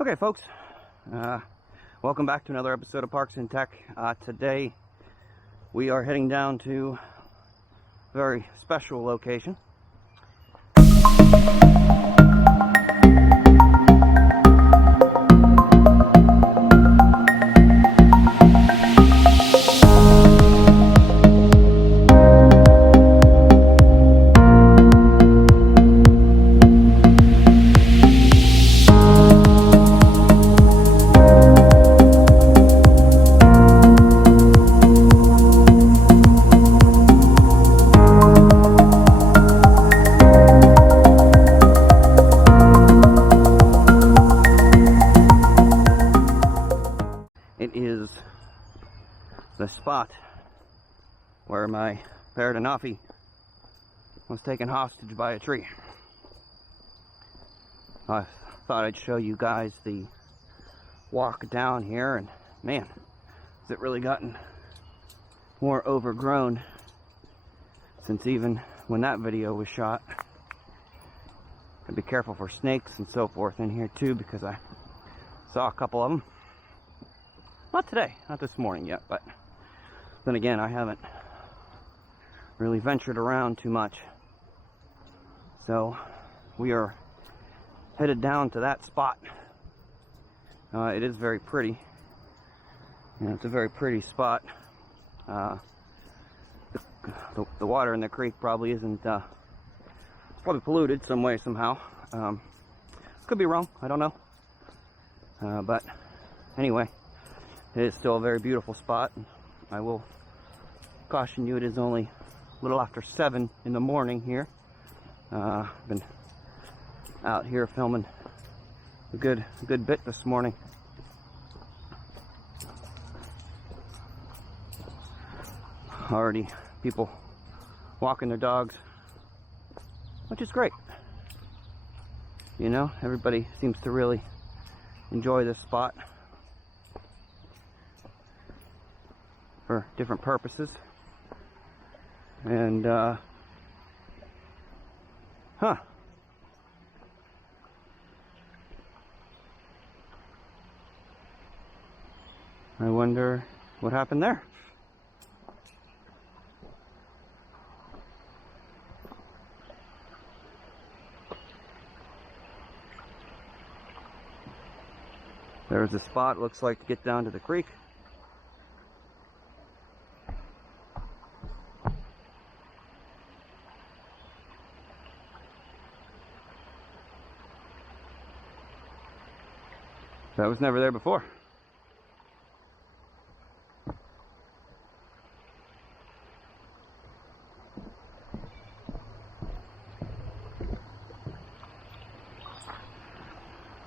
Okay, folks, welcome back to another episode of Parks and Tech. Today we are heading down to a very special location. It is the spot where my Parrot Anafi was taken hostage by a tree. I thought I'd show you guys the walk down here, and man, has it really gotten more overgrown since even when that video was shot. Gotta be careful for snakes and so forth in here too, because I saw a couple of them. Not today, not this morning yet, but then again, I haven't really ventured around too much. So we are headed down to that spot. It is very pretty. It's a very pretty spot. The water in the creek probably isn't, it's probably polluted some way, somehow. Could be wrong, I don't know. But anyway, it is still a very beautiful spot. I will caution you, it is only a little after 7 in the morning here. I've been out here filming a good bit this morning. Already people walking their dogs, which is great. You know, everybody seems to really enjoy this spot for different purposes. And I wonder what happened there. There's a spot, looks like, to get down to the creek. That was never there before.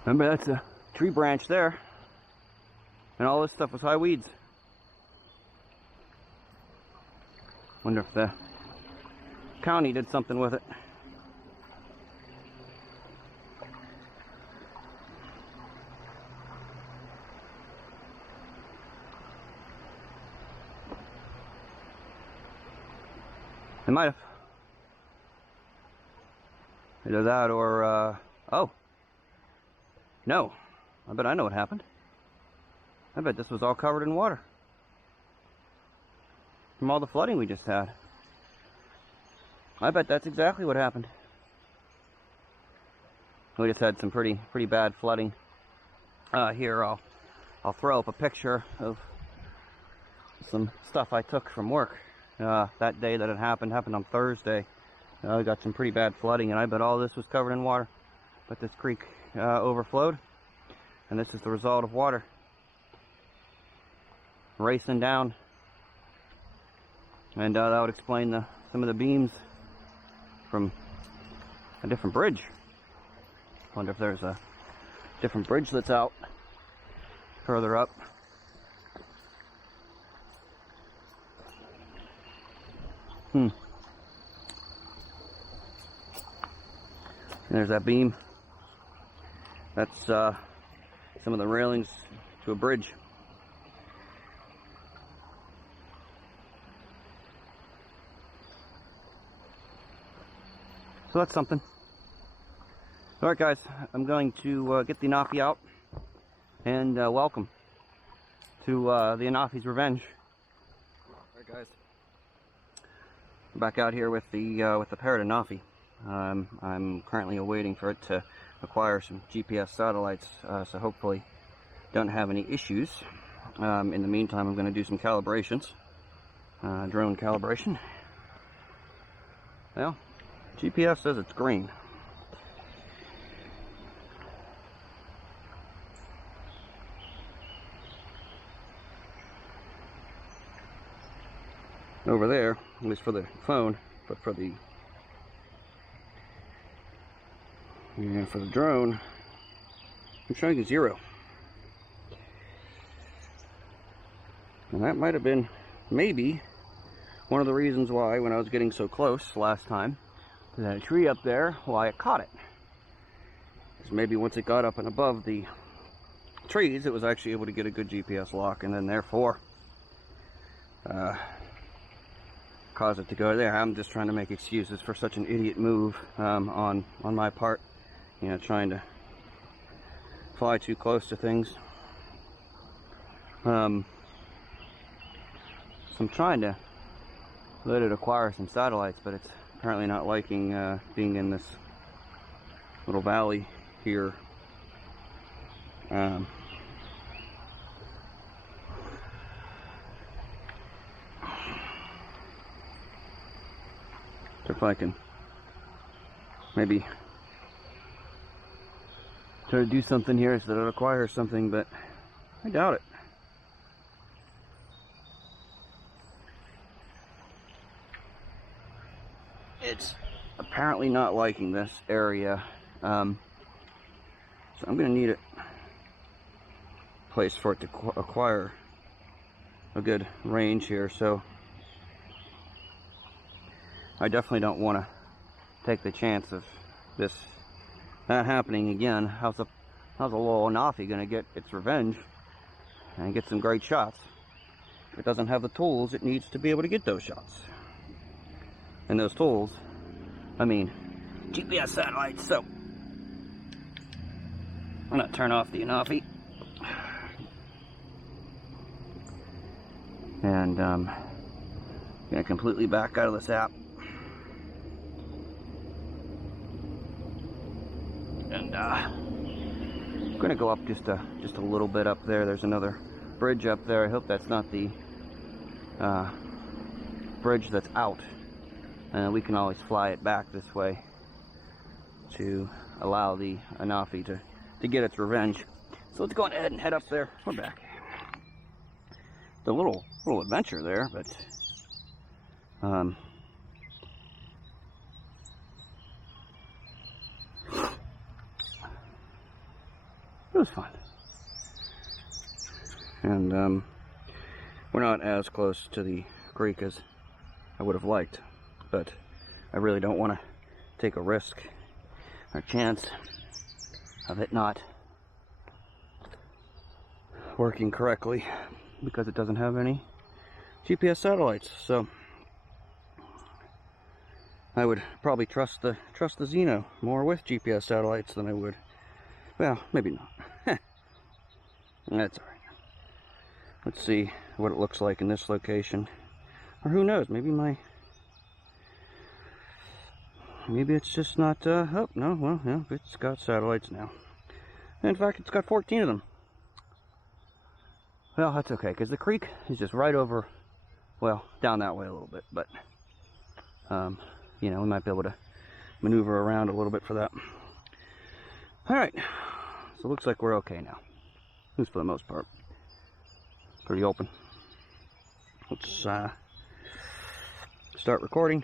Remember, that's a tree branch there, and all this stuff was high weeds. Wonder if the county did something with it. They might have. Either that or, oh. No. I bet I know what happened. I bet this was all covered in water from all the flooding we just had. I bet that's exactly what happened. We just had some pretty bad flooding. Here, I'll throw up a picture of some stuff I took from work. That day that it happened on Thursday. We got some pretty bad flooding, and I bet all this was covered in water. But this creek overflowed, and this is the result of water racing down. And that would explain some of the beams from a different bridge. Wonder if there's a different bridge that's out further up. And there's that beam. That's some of the railings to a bridge. So that's something. Alright guys, I'm going to get the Anafi out. and welcome to the Anafi's Revenge. Alright guys, we're back out here with the Parrot Anafi. I'm currently awaiting for it to acquire some GPS satellites, so hopefully don't have any issues. In the meantime, I'm going to do some calibrations, drone calibration. Well, GPS says it's green. Over there, at least for the phone, but for the drone, I'm showing 0. And that might have been maybe one of the reasons why, when I was getting so close last time to that tree up there, why it caught it. Because maybe once it got up and above the trees, it was actually able to get a good GPS lock, and then therefore cause it to go there. I'm just trying to make excuses for such an idiot move on my part. You know, trying to fly too close to things. So I'm trying to let it acquire some satellites, but it's apparently not liking being in this little valley here. If I can maybe try to do something here so that it acquires something, but I doubt it. It's apparently not liking this area, so I'm going to need a place for it to acquire a good range here. So I definitely don't want to take the chance of that happening again. How's a little Anafi going to get its revenge and get some great shots if it doesn't have the tools it needs to be able to get those shots? And those tools, I mean, GPS satellites. So I'm going to turn off the Anafi. And I'm going to completely back out of this app. And I'm going to go up just a little bit up there. There's another bridge up there. I hope that's not the bridge that's out. We can always fly it back this way to allow the Anafi to get its revenge. So let's go ahead and head up there. We're back. The little adventure there, but it was fun. And we're not as close to the creek as I would have liked, but I really don't want to take a risk or chance of it not working correctly because it doesn't have any GPS satellites. So I would probably trust the Xeno more with GPS satellites than I would. Well, maybe not. That's alright. Let's see what it looks like in this location. Or who knows, maybe it's just not, oh, no, well, yeah, it's got satellites now. In fact, it's got 14 of them. Well, that's okay, because the creek is just right over, well, down that way a little bit, but, you know, we might be able to maneuver around a little bit for that. Alright, so it looks like we're okay now. At least for the most part. Pretty open. Let's start recording.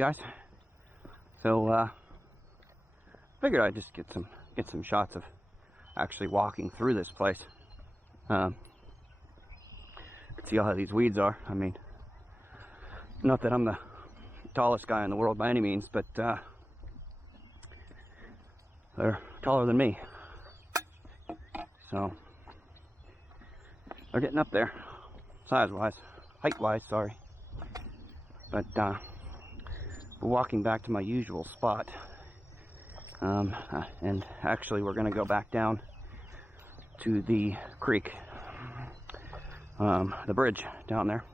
guys. So figured I'd just get some shots of actually walking through this place. See how these weeds are. I mean, not that I'm the tallest guy in the world by any means, but they're taller than me. So they're getting up there, size-wise, height-wise, sorry. But we're walking back to my usual spot. And actually we're gonna go back down to the creek, the bridge down there,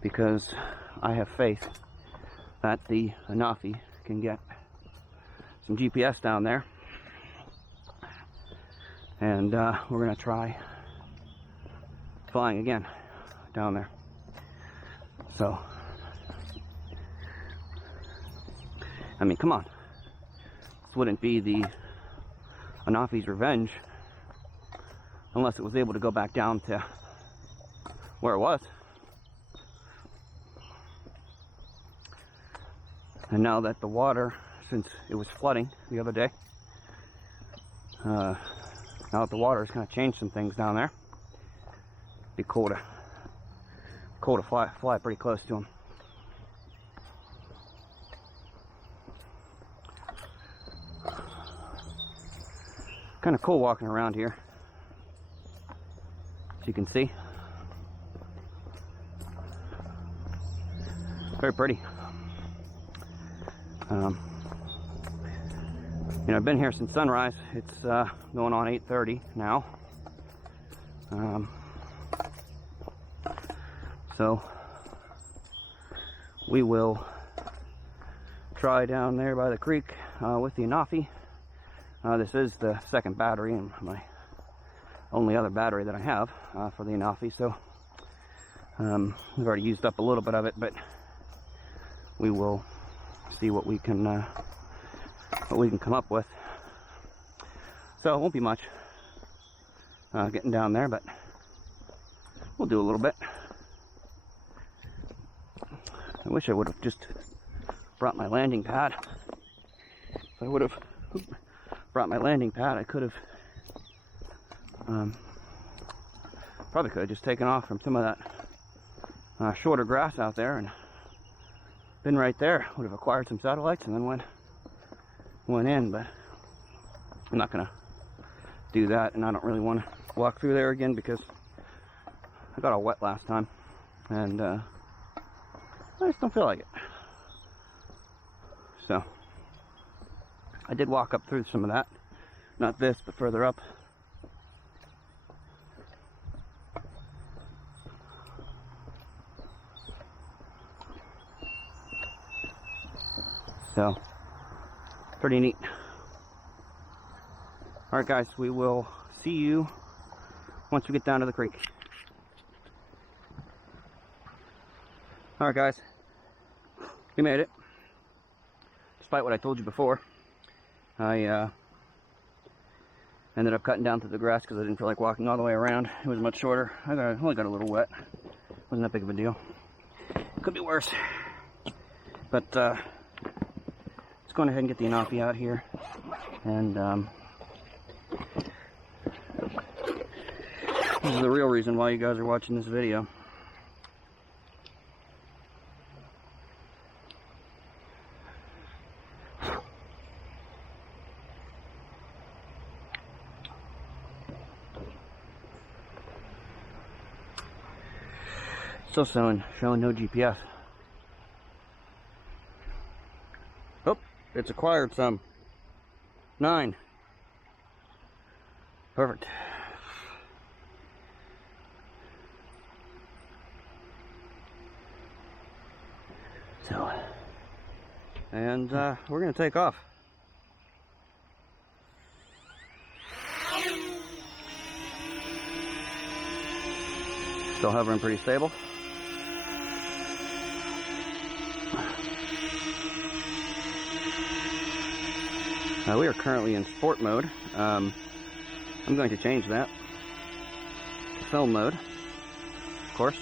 because I have faith that the Anafi can get some GPS down there, and we're gonna try flying again down there. So I mean, come on, this wouldn't be the Anafi's revenge unless it was able to go back down to where it was. And now that the water, since it was flooding the other day, now that the water has kind of changed some things down there, it'd be cool to fly pretty close to them. Kind of cool walking around here, as you can see. Very pretty. You know, I've been here since sunrise. It's going on 8:30 now. So we will try down there by the creek with the Anafi. This is the second battery and my only other battery that I have for the Anafi, so we've already used up a little bit of it, but we will see what we can come up with. So it won't be much getting down there, but we'll do a little bit. I wish I would have just brought my landing pad. If I would have brought my landing pad, I could have probably could have just taken off from some of that shorter grass out there and been right there. Would have acquired some satellites and then went in, but I'm not gonna do that, and I don't really want to walk through there again because I got all wet last time, and I just don't feel like it. So I did walk up through some of that, not this, but further up. So, pretty neat. Alright guys, we will see you once we get down to the creek. Alright guys, we made it. Despite what I told you before, I ended up cutting down through the grass because I didn't feel like walking all the way around. It was much shorter. I only got a little wet. Wasn't that big of a deal. Could be worse. But let's go ahead and get the Anafi out here. And this is the real reason why you guys are watching this video. Still showing no GPS. Oh, it's acquired some. 9. Perfect. So, and we're gonna take off. Still hovering pretty stable. We are currently in sport mode. I'm going to change that to film mode, of course.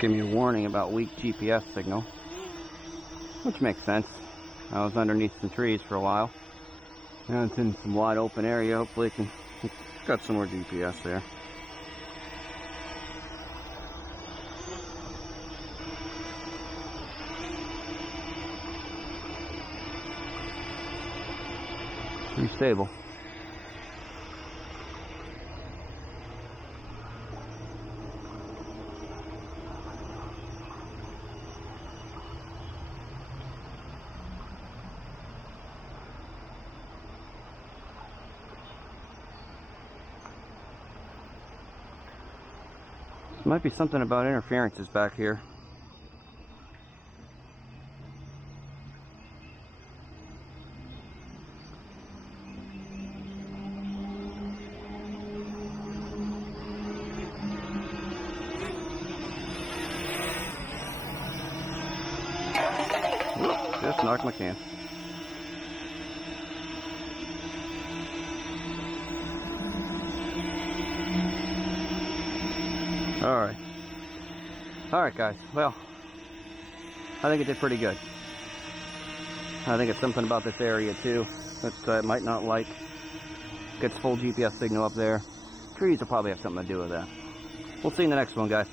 Give me a warning about weak GPS signal, which makes sense. I was underneath some trees for a while. Now it's in some wide open area. Hopefully it's got some more GPS there. Pretty stable. Might be something about interferences back here. Whoops, just knocked my can. Alright guys, well, I think it did pretty good. I think it's something about this area too that I might not like. Gets full GPS signal up there. Trees will probably have something to do with that. We'll see you in the next one, guys.